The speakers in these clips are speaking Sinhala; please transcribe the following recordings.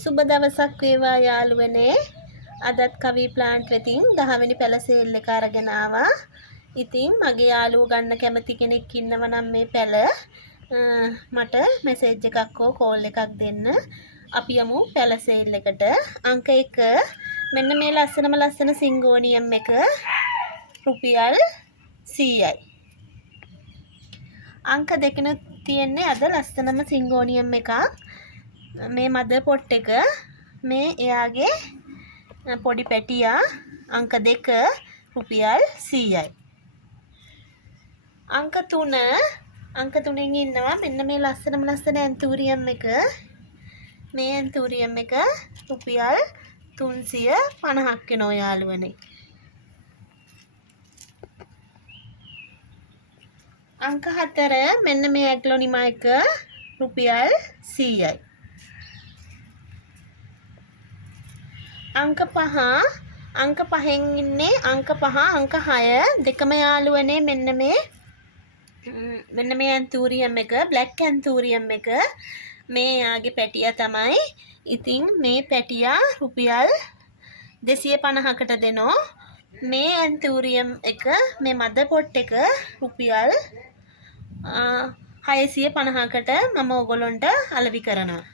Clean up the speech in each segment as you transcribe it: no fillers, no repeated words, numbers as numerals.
සුබ දවසක් වේවා යාළුවනේ. අදත් කවි ප්ලාන්ට් වෙතින් 10 වෙනි පැල සේල් එක අරගෙන ආවා. ඉතින් මගේ යාළුවෝ ගන්න කැමති කෙනෙක් ඉන්නව නම් මේ පැල මට මෙසේජ් එකක් හෝ කෝල් එකක් දෙන්න. අපි යමු පැල සේල් එකට. අංක 1 මෙන්න මේ ලස්සන සිංගෝනියම් එක රුපියල් 100යි. අංක 2 තියෙන්නේ අද ලස්සනම සිංගෝනියම් එකක්. මේ මදර් පොට් එක මේ එයාගේ පොඩි පැටියා අංක 2 රුපියල් 100යි. අංක 3න් ඉන්නවා මෙන්න මේ ලස්සන ඇන්තූරියම් එක. මේ ඇන්තූරියම් එක රුපියල් 350ක් වෙනවා යාළුවනේ. අංක 4 මෙන්න මේ ඇග්ලොනිමා එක රුපියල් 100යි. අංක 5න් ඉන්නේ අංක 6 දෙකම යාළුවනේ මෙන්න මේ ඇන්තූරියම් එක බ්ලැක් ඇන්තූරියම් එක මේ යාගේ පැටියා තමයි. ඉතින් මේ පැටියා රුපියල් 250කට දෙනෝ. මේ ඇන්තූරියම් එක මේ මදර් පොට් එක රුපියල් 650කට මම ඔයගොල්ලන්ට අලෙවි කරනවා.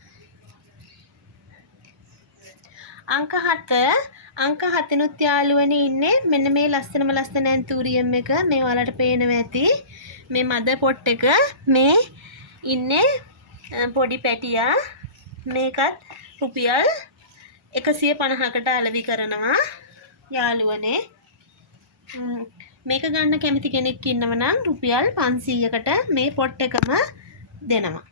අංක 7නුත් යාළුවනේ ඉන්නේ මෙන්න මේ ලස්සන ඇන්තූරියම් එක. මේ ඔයාලට පේනවා ඇති. මේ මදර් පොට් එක මේ ඉන්නේ පොඩි පැටියා. මේකත් රුපියල් 150කට අලෙවි කරනවා යාළුවනේ. මේක ගන්න කැමති කෙනෙක් ඉන්නව නම් රුපියල් 500කට මේ පොට් එකම දෙනවා.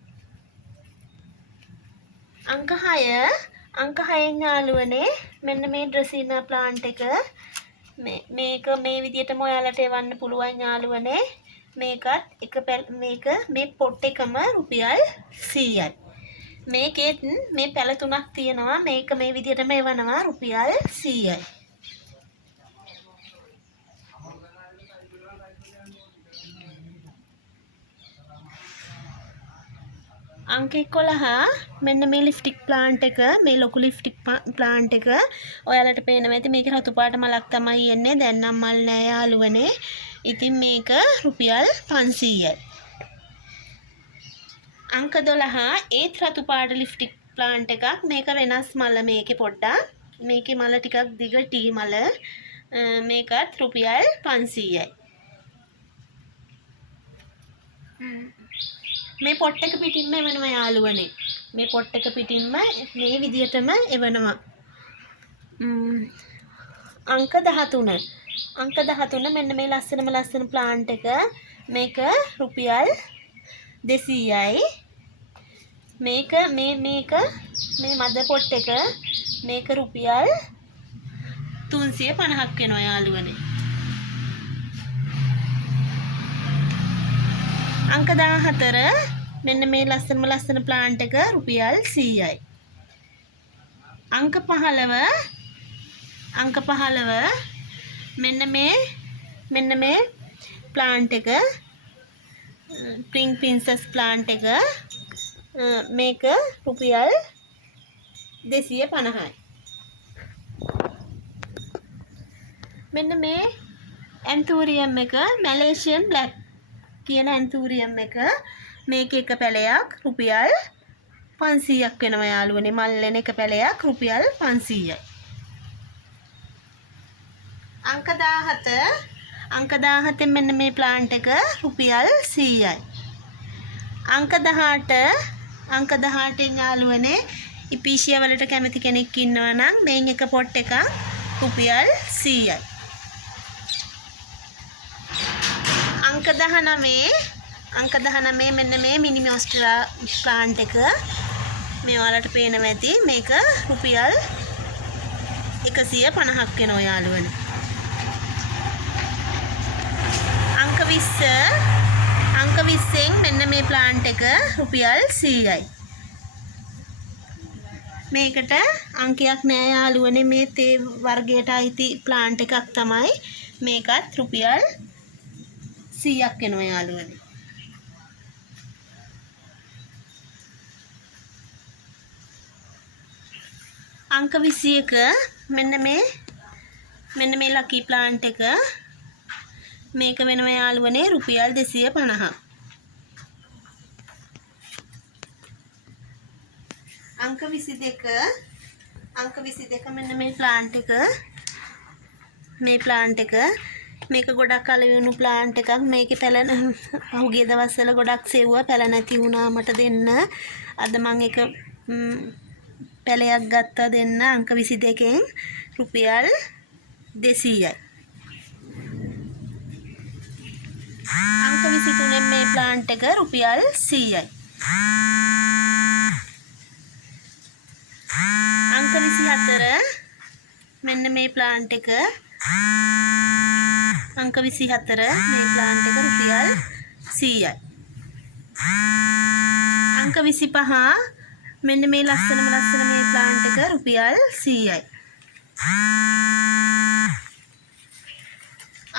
අංක 6න් යාළුවනේ මෙන්න මේ ඩ්‍රෙසිනා ප්ලාන්ට් එක මේක මේ විදිහටම ඔයාලට එවන්න පුළුවන් යාළුවනේ. මේක මේ පොට් එකම රුපියල් 100යි. මේකෙත් මේ පැල 3ක් තියෙනවා. මේක මේ විදිහටම එවනවා රුපියල් 100යි. අංක 11 මෙන්න මේ ලිප්ටික් ප්ලාන්ට් එක මේ ලොකු ලිප්ටික් ප්ලාන්ට් එක ඔයාලට පේනවා ඇති. මේකේ රතු පාට මලක් තමයි එන්නේ. දැන් නම් මල් නෑ යාළුවනේ. ඉතින් මේක රුපියල් 500යි. අංක 12 ඒත් රතු පාට ලිප්ටික් ප්ලාන්ට් එකක්. මේක වෙනස් මල. මේකේ පොඩ්ඩක් මේකේ මල ටිකක් දිග ටී මල. මේකත් රුපියල් 500යි. මේ පොට් එක පිටින්ම එවනවා යාළුවනේ. මේ පොට් එක පිටින්ම මේ විදිහටම එවනවා. අංක 13 මෙන්න මේ ලස්සන ප්ලාන්ට් එක. මේක රුපියල් 200යි. මේක මේ මදර් පොට් එක මේක රුපියල් 350ක් වෙනවා යාළුවනේ. අංක 14 මෙන්න මේ ලස්සන ප්ලාන්ට් එක රුපියල් 100යි. අංක 15 මෙන්න මේ ප්ලාන්ට් එක පින්ක් ප්‍රින්සස් ප්ලාන්ට් එක මේක රුපියල් 250යි. මෙන්න මේ ඇන්තූරියම් එක මැලේසියන් බ්ලැක් කියන ඇන්තූරියම් එක මේක එක පැලයක් රුපියල් 500ක් වෙනවා යාළුවනේ. මල්ලෙන එක පැලයක් රුපියල් 500යි. අංක 17 මෙන්න මේ ප්ලාන්ට් එක රුපියල් 100යි. අංක 18න් යාළුවනේ ඉපීෂියා වලට කැමති කෙනෙක් ඉන්නවා නම් මේන් එක පොට් එකක් රුපියල් 100යි. අංක 19 මෙන්න මේ මිනි මොස්ටරා ප්ලාන්ට් එක මේ ඔයාලට පේනවා ඇති. මේක රුපියල් 150ක් වෙනවා යාළුවනේ. අංක 20න් මෙන්න මේ ප්ලාන්ට් එක රුපියල් 100යි. මේකට අංකයක් නෑ යාළුවනේ. මේ තේ වර්ගයට අයිති ප්ලාන්ට් එකක් තමයි. මේකත් රුපියල් 100ක් වෙනවා යාළුවනේ. අංක 21 මෙන්න මේ ලකි ප්ලාන්ට් එක මේක වෙනවා යාළුවනේ රුපියල් 250ක්. අංක 22 මෙන්න මේ ප්ලාන්ට් එක මේක ගොඩක් අලවියුණු ප්ලාන්ට් එකක්. මේකේ පැල පහුගිය දවස්වල ගොඩක් සෙව්වා පැල නැති වුණා මට දෙන්න. අද මම එක පැලයක් ගත්තා දෙන්න අංක 22කින් රුපියල් 200යි. අංක 23 මේ ප්ලාන්ට් එක රුපියල් 100යි. අංක 24 මෙන්න මේ ප්ලාන්ට් එක අංක 24 මේ ප්ලාන්ට් එක රුපියල් 100යි. අංක 25 මෙන්න මේ ලස්සන මේ ප්ලාන්ට් එක රුපියල් 100යි.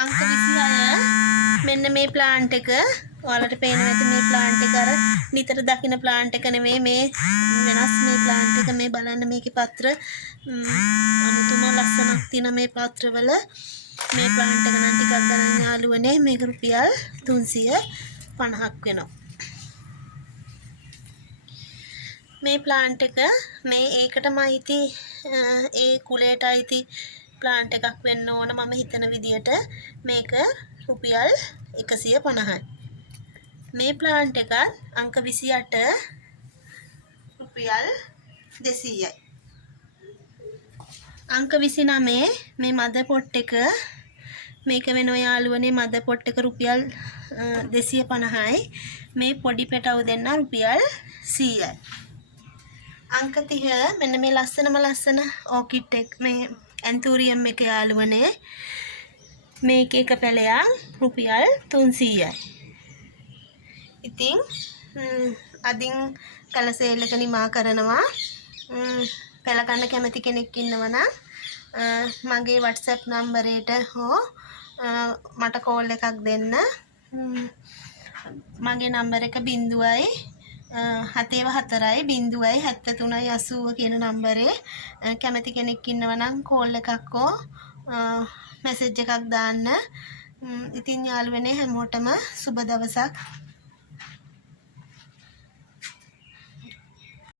අංක 26 මෙන්න මේ ප්ලාන්ට් එක ඔයාලට පේනවා ඇති මේ ප්ලාන්ට් එක අර නිතර දකින්න ප්ලාන්ට් එක නෙමෙයි මේ වෙනස් මේ ප්ලාන්ට් එක මේ බලන්න මේකේ පත්‍ර අමුතුම ලස්සනක් තියෙන මේ පත්‍රවල මේ ප්ලාන්ට් එක නම් ටිකක් ගණන් යාළුවනේ මේක රුපියල් 350ක් වෙනවා. මේ ප්ලාන්ට් එක මේ ඒකටම අයිති ඒ කුලයට අයිති ප්ලාන්ට් එකක් වෙන්න ඕන මම හිතන විදියට මේක රුපියල් 150යි. මේ ප්ලාන්ට් එක අංක 28 රුපියල් 200යි. අංක 29 මේ මදර් පොට් එක මේක වෙනවා යාළුවනේ මදර් පොට් එක රුපියල් 250යි. මේ පොඩි පෙටව දෙන්න රුපියල් 100යි. අංක 30 මෙන්න මේ ලස්සන ඕකිඩ් එක මේ ඇන්තූරියම් එක යාළුවනේ මේක එක පැලයක් රුපියල් 300යි. ඉතින් අදින් පැල සේල් එක නිමා කරනවා. පැල ගන්න කැමති කෙනෙක් ඉන්නවා නම් මගේ WhatsApp නම්බරයට හෝ මට කෝල් එකක් දෙන්න. මගේ නම්බර එක 074යි 07380 කියන නම්බරේ කැමති කෙනෙක් ඉන්නවා නම් කෝල් එකක් හෝ මැසේජ් එකක් දාන්න. ඉතින් යාළුවනේ හැමෝටම සුබ දවසක්.